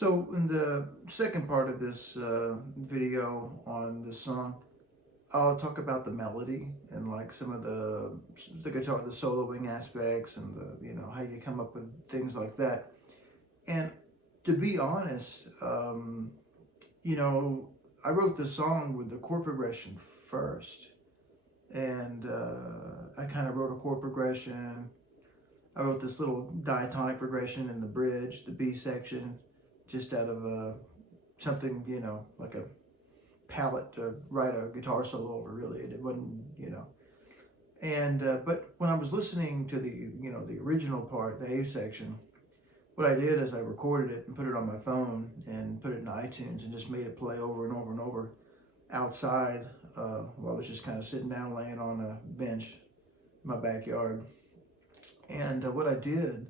So in the second part of this video on this song, I'll talk about the melody and like some of the guitar, the soloing aspects, and the how you come up with things like that. And to be honest, you know, I wrote the song with the chord progression first, and I kind of wrote a chord progression. I wrote this little diatonic progression in the bridge, the B section, just out of something, like a palette to write a guitar solo over. Really, it wasn't. And but when I was listening to the original part, the A section, what I did is I recorded it and put it on my phone and put it in iTunes and just made it play over and over and over outside while I was just kind of sitting down, laying on a bench in my backyard. And what I did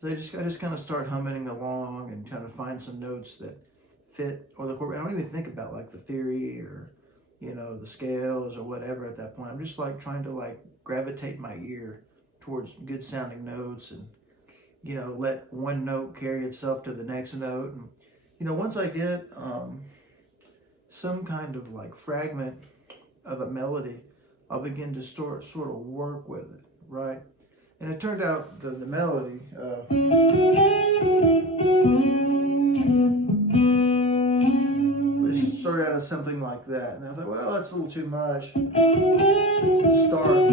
is I just kind of start humming along and kind of find some notes that fit or the chord. I don't even think about like the theory or the scales or whatever at that point. I'm just like trying to like gravitate my ear towards good sounding notes and let one note carry itself to the next note. And once I get some kind of like fragment of a melody, I'll begin to sort of work with it, right? And it turned out the melody it started out as something like that. And I thought, well, that's a little too much to start.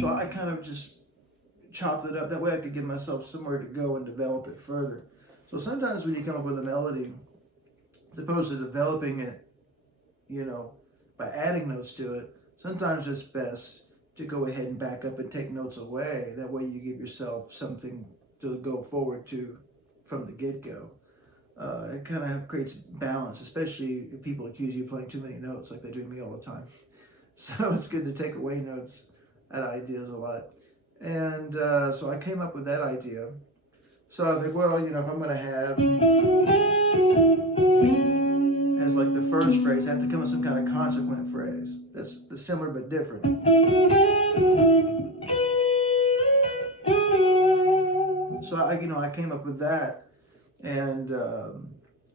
So I kind of just chopped it up. That way I could give myself somewhere to go and develop it further. So sometimes when you come up with a melody, as opposed to developing it, by adding notes to it, sometimes it's best to go ahead and back up and take notes away. That way you give yourself something to go forward to from the get-go. It kind of creates balance, especially if people accuse you of playing too many notes like they do me all the time. So it's good to take away notes at ideas a lot. And so I came up with that idea. So I think, well, if I'm going to have as like the first phrase, I have to come with some kind of consequent phrase that's similar but different. So I came up with that, and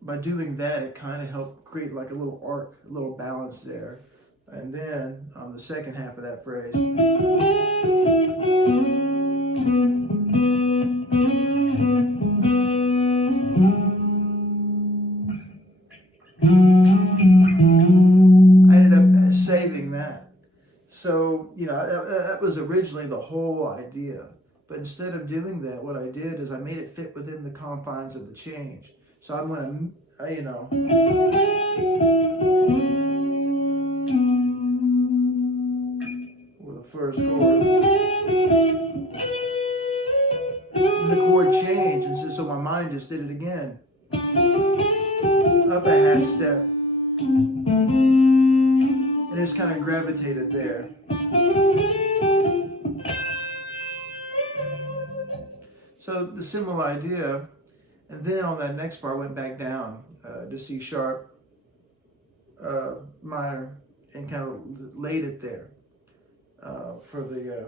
by doing that, it kind of helped create like a little arc, a little balance there. And then on the second half of that phrase, I ended up saving that. So, that was originally the whole idea. But instead of doing that, what I did is I made it fit within the confines of the change. So I'm going to, with the first chord, the chord changed. And so my mind just did it again. Up a half step. And it just kind of gravitated there. So the similar idea, and then on that next part, I went back down to C sharp minor and kind of laid it there for the,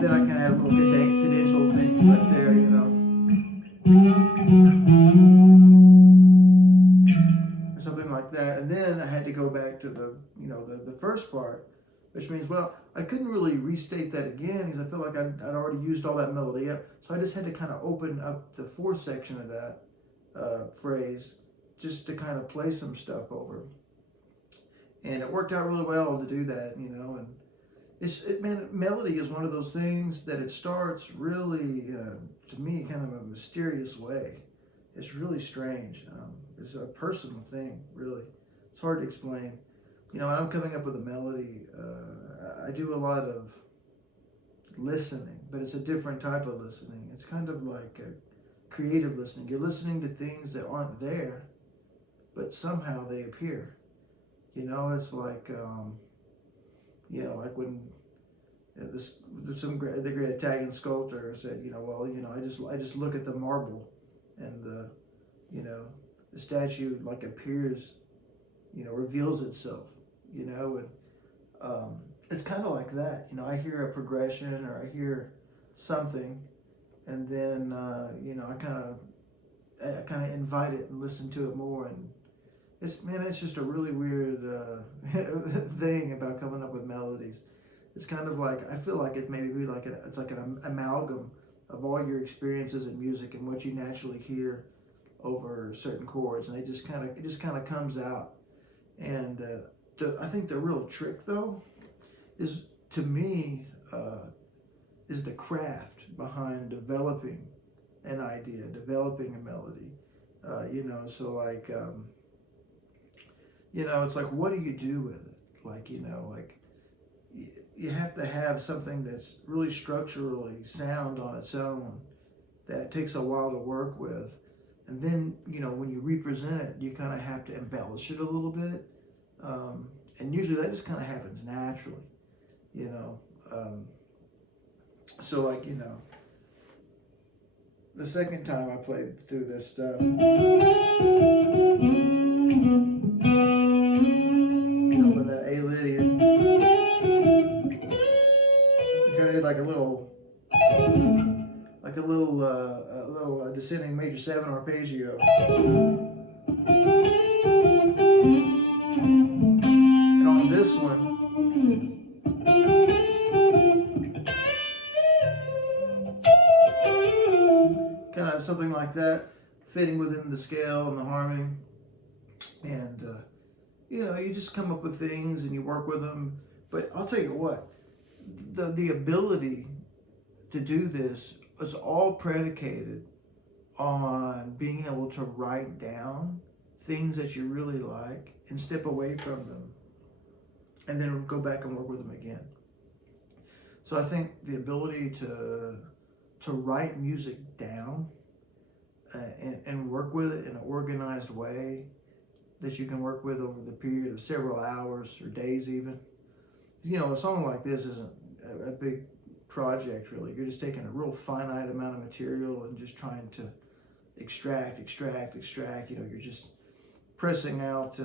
Then I kind of had a little cadential thing right there, or something like that. And then I had to go back to the first part, which means, well, I couldn't really restate that again because I feel like I'd already used all that melody up. So I just had to kind of open up the fourth section of that phrase just to kind of play some stuff over. And it worked out really well to do that, and melody is one of those things that it starts really, to me, kind of a mysterious way. It's really strange. It's a personal thing, really. It's hard to explain. When I'm coming up with a melody, I do a lot of listening, but it's a different type of listening. It's kind of like a creative listening. You're listening to things that aren't there, but somehow they appear. It's like, like when the great Italian sculptor said, I just look at the marble, and the statue like appears, reveals itself, and it's kind of like that. I hear a progression or I hear something, and then I kind of invite it and listen to it more, and it's just a really weird thing about coming up with melodies. It's kind of like, I feel like it maybe be like it's like an amalgam of all your experiences in music and what you naturally hear over certain chords, and it just kind of comes out. And I think the real trick though is, to me, is the craft behind developing an idea, developing a melody. So like, it's like, what do you do with it? Like, you have to have something that's really structurally sound on its own, that takes a while to work with. And then, when you represent it, you kind of have to embellish it a little bit. And usually that just kind of happens naturally, So like, the second time I played through this stuff, with that A Lydian, you kind of did like a little descending major 7 arpeggio. And on this one, kind of something like that, fitting within the scale and the harmony. And, you just come up with things and you work with them. But I'll tell you what, the ability to do this is all predicated on being able to write down things that you really like and step away from them and then go back and work with them again. So I think the ability to write music down and work with it in an organized way that you can work with over the period of several hours or days even. A song like this isn't a big project really. You're just taking a real finite amount of material and just trying to extract. You're just pressing out,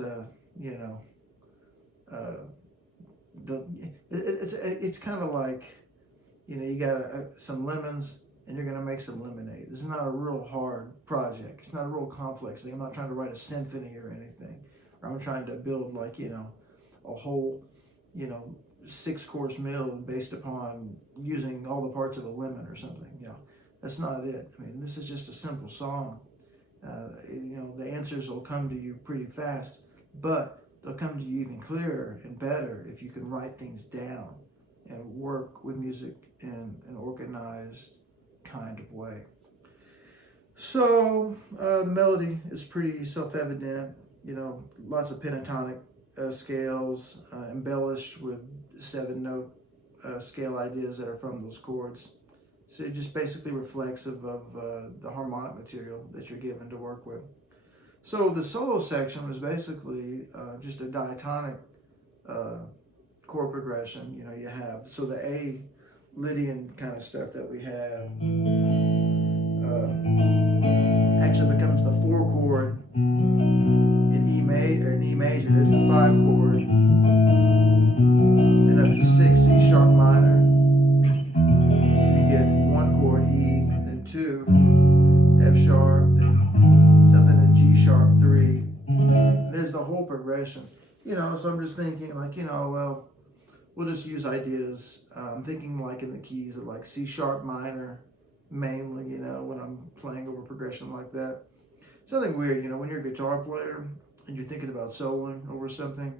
it's kind of like, you got some lemons and you're going to make some lemonade. This is not a real hard project. It's not a real complex thing. I'm not trying to write a symphony or anything. Or I'm trying to build like, a whole, 6-course meal based upon using all the parts of a lemon or something. That's not it. I mean, this is just a simple song. The answers will come to you pretty fast, but they'll come to you even clearer and better if you can write things down and work with music in an organized kind of way. So the melody is pretty self-evident, lots of pentatonic scales embellished with 7-note scale ideas that are from those chords. So it just basically reflexive of the harmonic material that you're given to work with. So the solo section was basically just a diatonic chord progression. You have, so the A Lydian kind of stuff that we have actually becomes the 4 chord in E major. There's the 5 chord, then up to 6 C sharp minor. You get 1 chord E, then 2 F sharp, then something in G sharp 3. There's the whole progression. So I'm just thinking like, well, we'll just use ideas. I'm thinking like in the keys of like C sharp minor mainly, when I'm playing over progression like that. Something weird, when you're a guitar player and you're thinking about soloing over something,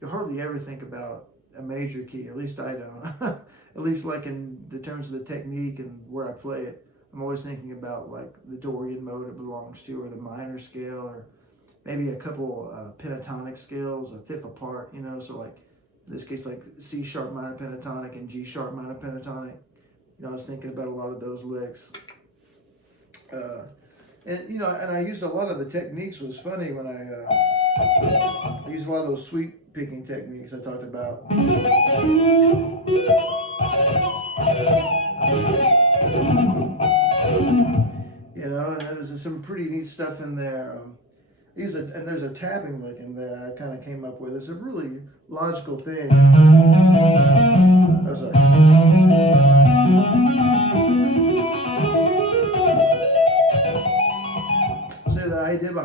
you hardly ever think about a major key. At least I don't. At least like in the terms of the technique and where I play it, I'm always thinking about like the Dorian mode it belongs to, or the minor scale, or maybe a couple pentatonic scales, a fifth apart, So like in this case, like C sharp minor pentatonic and G sharp minor pentatonic. I was thinking about a lot of those licks. And I used a lot of the techniques. It was funny when I used a lot of those sweep picking techniques I talked about. And there's some pretty neat stuff in there. And there's a tapping lick in there I kind of came up with. It's a really logical thing. Oh, sorry.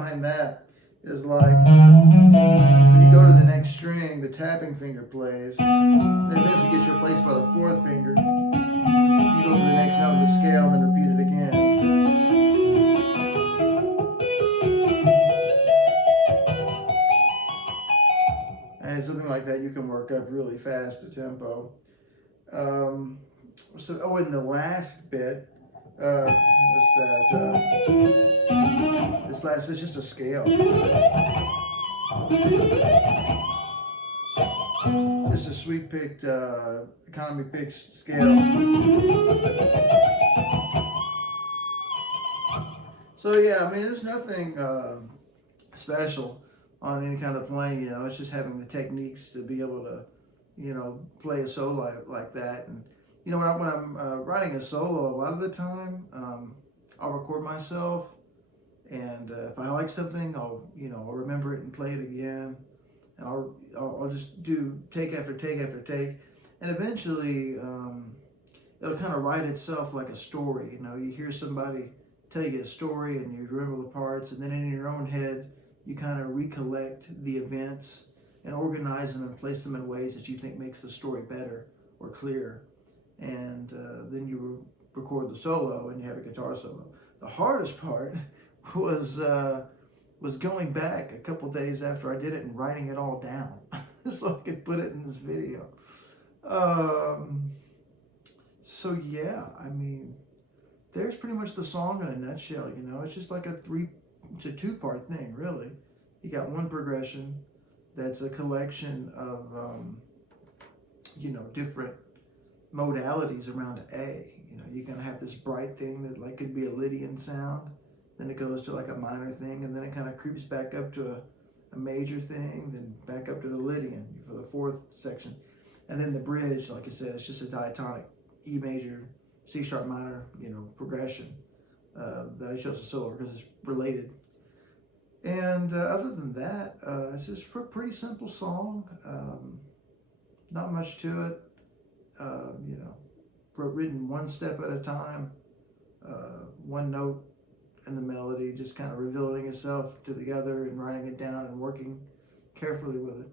behind that is like when you go to the next string, the tapping finger plays, and it eventually gets replaced by the fourth finger. You go to the next note of the scale, and then repeat it again. And something like that you can work up really fast to tempo. And the last bit was that this last is just a scale. Just a sweet picked, economy picked scale. So yeah, I mean, there's nothing special on any kind of playing. It's just having the techniques to be able to, play a solo like that. And when I'm writing a solo, a lot of the time, I'll record myself, and if I like something, I'll remember it and play it again, and I'll just do take after take after take, and eventually it'll kind of write itself like a story. You hear somebody tell you a story, and you remember the parts, and then in your own head, you kind of recollect the events and organize them and place them in ways that you think makes the story better or clearer. And then you record the solo, and you have a guitar solo. The hardest part was going back a couple days after I did it and writing it all down so I could put it in this video. So yeah, I mean, there's pretty much the song in a nutshell. It's just like it's a two-part thing, really. You got one progression that's a collection of different modalities around A. You're gonna have this bright thing that like could be a Lydian sound, then it goes to like a minor thing, and then it kind of creeps back up to a major thing, then back up to the Lydian for the fourth section, and then the bridge, like I said, it's just a diatonic E major, C sharp minor, progression that I chose a solo because it's related. And other than that, it's just a pretty simple song. Not much to it. Written one step at a time, one note in the melody, just kind of revealing itself to the other and writing it down and working carefully with it.